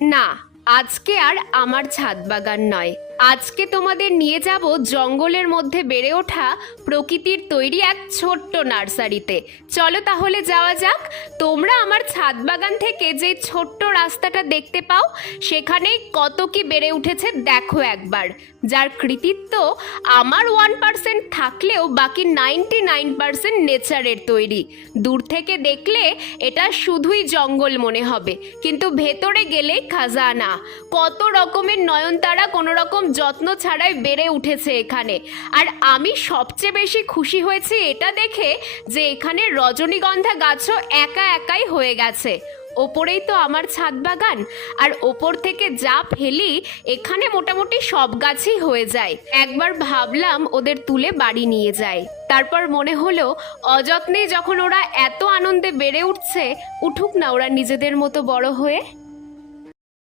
না, আজকে আর আমার ছাদ বাগান নয়, আজকে তোমাদের নিয়ে যাব জঙ্গলের মধ্যে বেড়ে ওঠা প্রকৃতির তৈরি এক ছোট্ট নার্সারিতে। চলো তাহলে যাওয়া যাক। তোমরা আমার ছাদ বাগান থেকে যে ছোট্ট রাস্তাটা দেখতে পাও, সেখানে কত কি বেড়ে উঠেছে দেখো একবার। যার কৃতিত্ব আমার 1% থাকলেও বাকি 99% নেচারের তৈরি। দূর থেকে দেখলে এটা শুধুই জঙ্গল মনে হবে, কিন্তু ভেতরে গেলে খাজানা। কত রকমের নয়নতারা কোনো রকম যত্ন ছাড়াই বেড়ে উঠেছে এখানে। আর আমি সবচেয়ে বেশি খুশি হয়েছি এটা দেখে যে এখানে রজনীগন্ধা গাছও একা একাই হয়ে গেছে। ওপরেই তো আমার ছাদ বাগান, আর ওপর থেকে যা ফেলি এখানে মোটামুটি সব গাছই হয়ে যায়। একবার ভাবলাম ওদের তুলে বাড়ি নিয়ে যাই, তারপর মনে হলো অযত্নে যখন ওরা এত আনন্দে বেড়ে উঠছে, উঠুক না ওরা নিজেদের মতো বড় হয়ে।